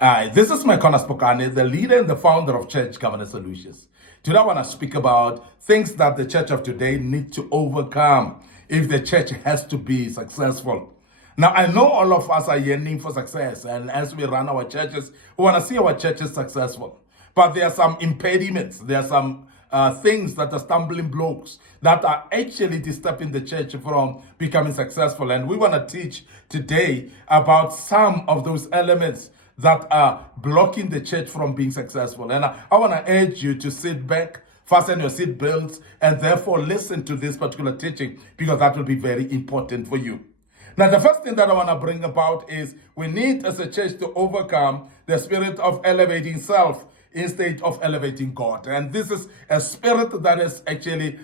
This is Mekonas Pokane, the leader and the founder of Church Governance Solutions. Today I want to speak about things that the church of today need to overcome if the church has to be successful. Now, I know all of us are yearning for success, and as we run our churches, we want to see our churches successful. But there are some impediments, there are some things that are stumbling blocks that are actually disturbing the church from becoming successful. And we want to teach today about some of those elements that are blocking the church from being successful. And I want to urge you to sit back, fasten your seat belts, and therefore listen to this particular teaching because that will be very important for you. Now, the first thing that I want to bring about is we need as a church to overcome the spirit of elevating self instead of elevating God. And this is a spirit that has actually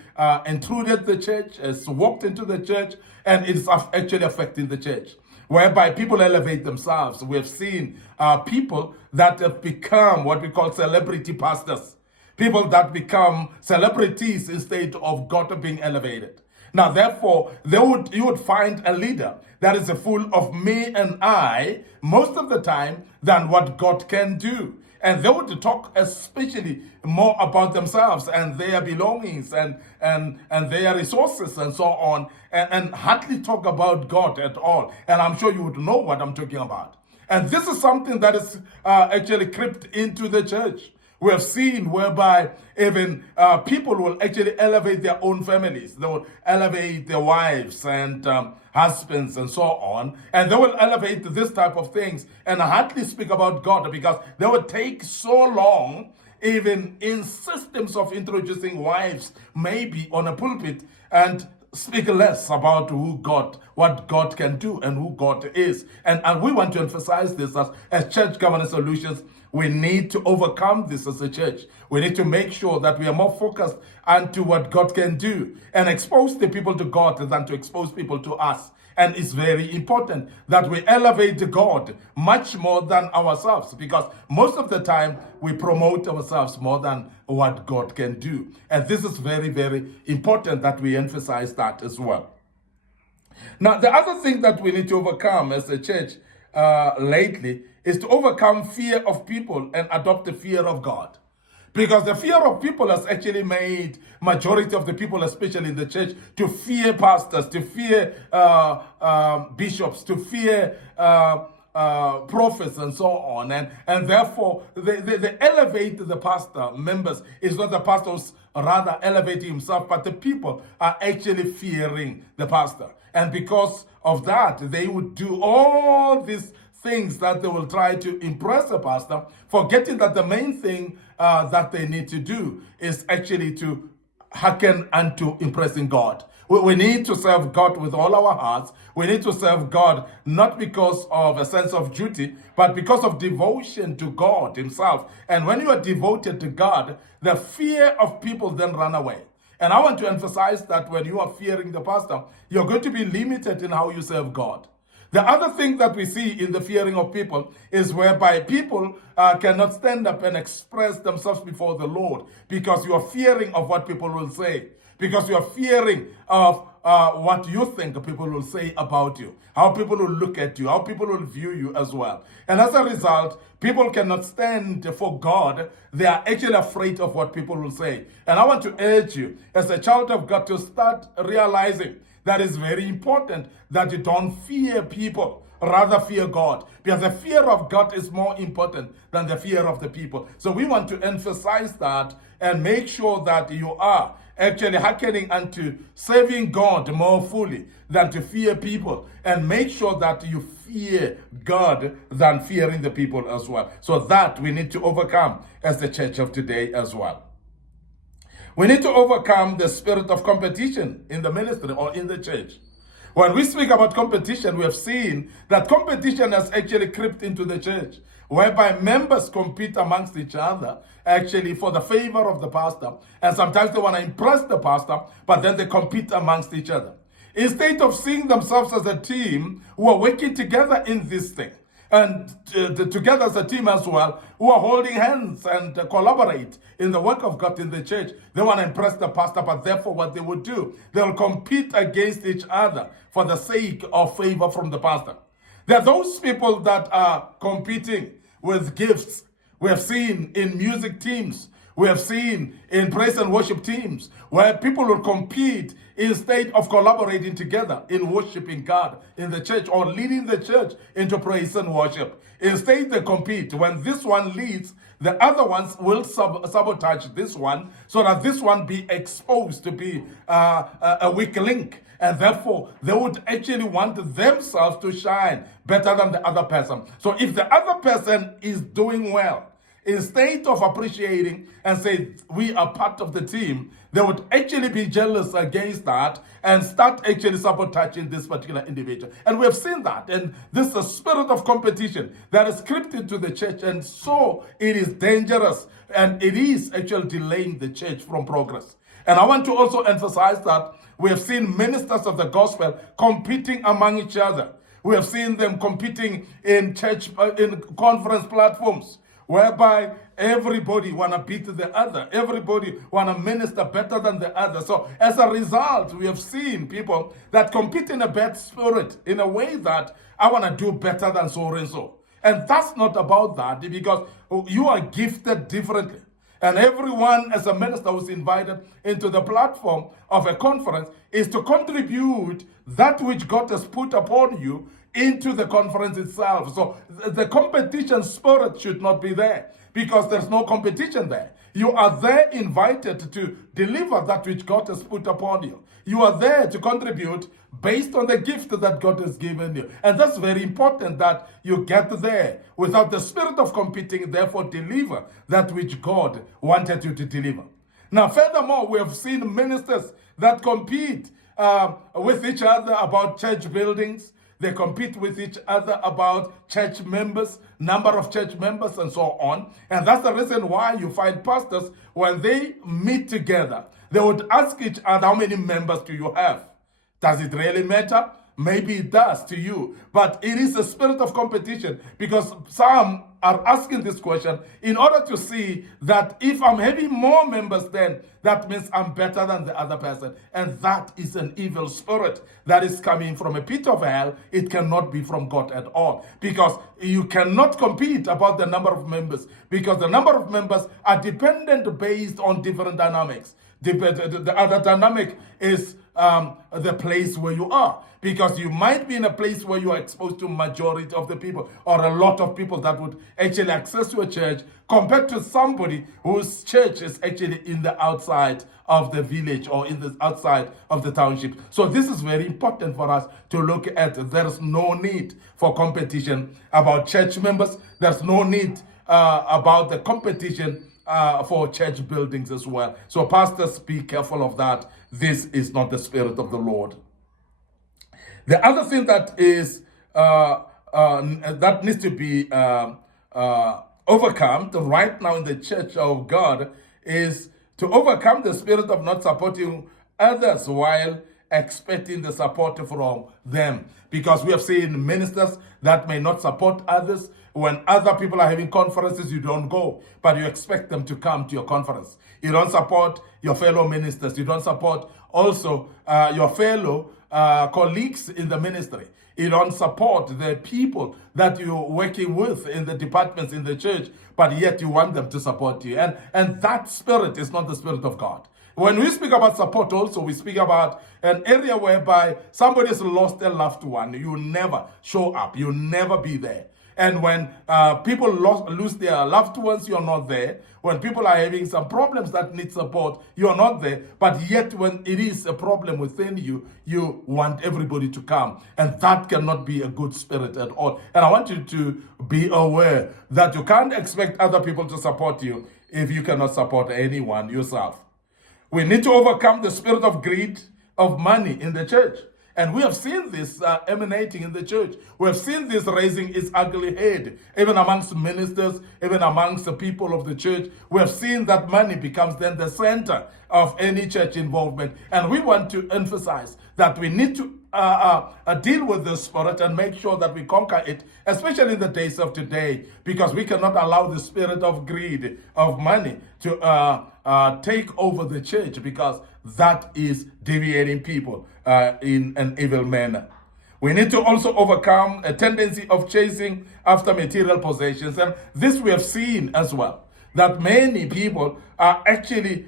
intruded the church, has walked into the church, and it's actually affecting the church, whereby people elevate themselves. We have seen people that have become what we call celebrity pastors, people that become celebrities instead of God being elevated. Now, therefore, you would find a leader that is full of me and I most of the time than what God can do. And they would talk especially more about themselves and their belongings and their resources and so on, and hardly talk about God at all. And I'm sure you would know what I'm talking about. And this is something that is actually crept into the church. We have seen whereby even people will actually elevate their own families. They will elevate their wives and husbands and so on. And they will elevate this type of things and hardly speak about God because they will take so long, even in systems of introducing wives, maybe on a pulpit, and speak less about what God can do and who God is. And we want to emphasize this as Church Governance Solutions. We need to overcome this as a church. We need to make sure that we are more focused onto what God can do and expose the people to God than to expose people to us. And it's very important that we elevate God much more than ourselves, because most of the time we promote ourselves more than what God can do. And this is very, very important that we emphasize that as well. Now, the other thing that we need to overcome as a church lately is to overcome fear of people and adopt the fear of God. Because the fear of people has actually made majority of the people, especially in the church, to fear pastors, to fear bishops, to fear prophets and so on. And therefore, they elevate the pastor members. It's not the pastor who's rather elevating himself, but the people are actually fearing the pastor. And because of that, they would do all these things that they will try to impress the pastor, forgetting that the main thing that they need to do is actually to hearken unto impressing God. We need to serve God with all our hearts. We need to serve God not because of a sense of duty, but because of devotion to God himself. And when you are devoted to God, the fear of people then run away. And I want to emphasize that when you are fearing the pastor, you're going to be limited in how you serve God. The other thing that we see in the fearing of people is whereby people cannot stand up and express themselves before the Lord because you are fearing of what people will say, because you are fearing of what you think people will say about you, how people will look at you, how people will view you as well. And as a result, people cannot stand for God. They are actually afraid of what people will say. And I want to urge you, as a child of God, to start realizing that it's very important that you don't fear people, rather fear God, because the fear of God is more important than the fear of the people. So we want to emphasize that and make sure that you are actually hearkening unto serving God more fully than to fear people, and make sure that you fear God than fearing the people as well. So that we need to overcome as the church of today as well. We need to overcome the spirit of competition in the ministry or in the church. When we speak about competition, we have seen that competition has actually crept into the church, whereby members compete amongst each other, actually for the favor of the pastor. And sometimes they want to impress the pastor, but then they compete amongst each other. Instead of seeing themselves as a team who are working together in this thing, and together as a team as well, who are holding hands and collaborate in the work of God in the church. They want to impress the pastor, but therefore what they would do, they'll compete against each other for the sake of favor from the pastor. There are those people that are competing with gifts. We have seen in music teams. We have seen in praise and worship teams where people will compete instead of collaborating together in worshiping God in the church or leading the church into praise and worship. Instead, they compete. When this one leads, the other ones will sabotage this one so that this one be exposed to be a weak link. And therefore, they would actually want themselves to shine better than the other person. So if the other person is doing well, instead of appreciating and say we are part of the team, they would actually be jealous against that and start actually sabotaging this particular individual. And we have seen that. And this is a spirit of competition that is crept into the church. And so it is dangerous. And it is actually delaying the church from progress. And I want to also emphasize that we have seen ministers of the gospel competing among each other. We have seen them competing in church, in conference platforms, whereby everybody want to beat the other. Everybody want to minister better than the other. So as a result, we have seen people that compete in a bad spirit, in a way that I want to do better than so and so. And that's not about that, because you are gifted differently. And everyone as a minister who's invited into the platform of a conference is to contribute that which God has put upon you into the conference itself. So the competition spirit should not be there, because there's no competition there. You are there invited to deliver that which God has put upon you. You are there to contribute based on the gift that God has given you. And that's very important, that you get there without the spirit of competing, therefore deliver that which God wanted you to deliver. Now, furthermore, we have seen ministers that compete with each other about church buildings. They compete with each other about church members, number of church members, and so on. And that's the reason why you find pastors, when they meet together, they would ask each other, how many members do you have? Does it really matter? Maybe it does to you, but it is a spirit of competition, because some are asking this question in order to see that if I'm having more members, then that means I'm better than the other person. And that is an evil spirit that is coming from a pit of hell. It cannot be from God at all, because you cannot compete about the number of members, because the number of members are dependent based on different dynamics. The other dynamic is the place where you are, because you might be in a place where you are exposed to majority of the people, or a lot of people that would actually access your church, compared to somebody whose church is actually in the outside of the village or in the outside of the township. So this is very important for us to look at. There's no need for competition about church members. There's no need about the competition for church buildings as well. So pastors, be careful of that. This is not the spirit of the Lord. The other thing that is that needs to be overcome right now in the church of God is to overcome the spirit of not supporting others while expecting the support from them. Because we have seen ministers that may not support others. When other people are having conferences, you don't go, but you expect them to come to your conference. You don't support your fellow ministers. You don't support also your fellow colleagues in the ministry. You don't support the people that you're working with in the departments in the church, but yet you want them to support you. And that spirit is not the spirit of God. When we speak about support also, we speak about an area whereby somebody has lost a loved one. You never show up. You never be there. And when people lose their loved ones, you're not there. When people are having some problems that need support, you're not there. But yet when it is a problem within you, you want everybody to come. And that cannot be a good spirit at all. And I want you to be aware that you can't expect other people to support you if you cannot support anyone yourself. We need to overcome the spirit of greed, of money in the church. And we have seen this emanating in the church. We have seen this raising its ugly head, even amongst ministers, even amongst the people of the church. We have seen that money becomes then the center of any church involvement. And we want to emphasize that we need to deal with this spirit and make sure that we conquer it, especially in the days of today, because we cannot allow the spirit of greed, of money, to take over the church, because that is deviating people in an evil manner. We need to also overcome a tendency of chasing after material possessions. And this we have seen as well, that many people are actually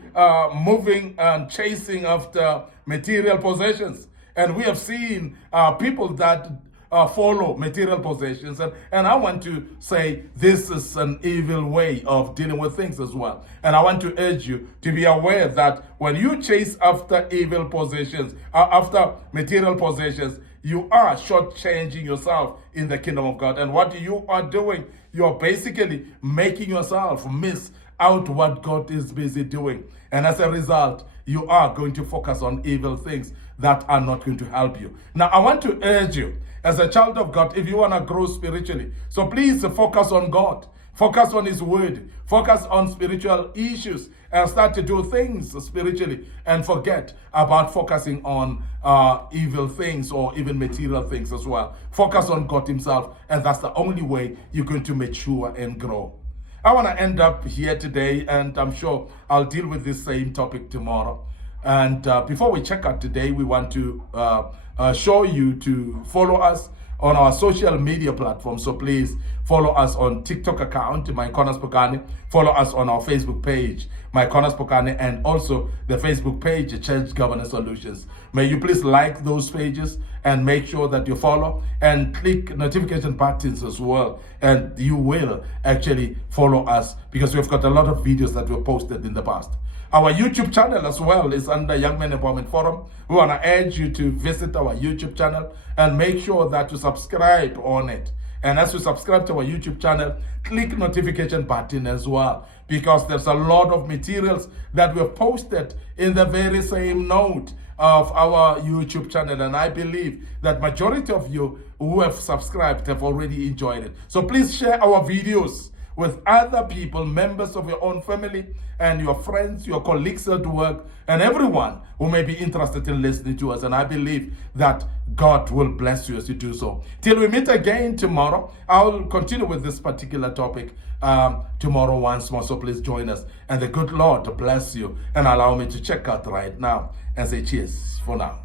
moving and chasing after material possessions. And we have seen people that follow material possessions. And I want to say this is an evil way of dealing with things as well. And I want to urge you to be aware that when you chase after evil possessions, after material possessions, you are shortchanging yourself in the kingdom of God. And what you are doing, you're basically making yourself miss out what God is busy doing. And as a result, you are going to focus on evil things that are not going to help you. Now, I want to urge you, as a child of God, if you want to grow spiritually, so please focus on God. Focus on His Word. Focus on spiritual issues and start to do things spiritually and forget about focusing on evil things or even material things as well. Focus on God Himself, and that's the only way you're going to mature and grow. I want to end up here today, and I'm sure I'll deal with this same topic tomorrow. And before we check out today, we want to show you to follow us on our social media platforms. So please follow us on TikTok account, My Corner Spokane. Follow us on our Facebook page, My Corner Spokane, and also the Facebook page, Church Governance Solutions. May you please like those pages and make sure that you follow and click notification buttons as well. And you will actually follow us because we've got a lot of videos that were posted in the past. Our YouTube channel as well is under Young Men Empowerment Forum. We want to urge you to visit our YouTube channel and make sure that you subscribe on it. And as you subscribe to our YouTube channel, click notification button as well, because there's a lot of materials that we have posted in the very same note of our YouTube channel. And I believe that majority of you who have subscribed have already enjoyed it. So please share our videos with other people, members of your own family, and your friends, your colleagues at work, and everyone who may be interested in listening to us. And I believe that God will bless you as you do so. Till we meet again tomorrow, I will continue with this particular topic tomorrow once more. So please join us. And the good Lord bless you. And allow me to check out right now and say cheers for now.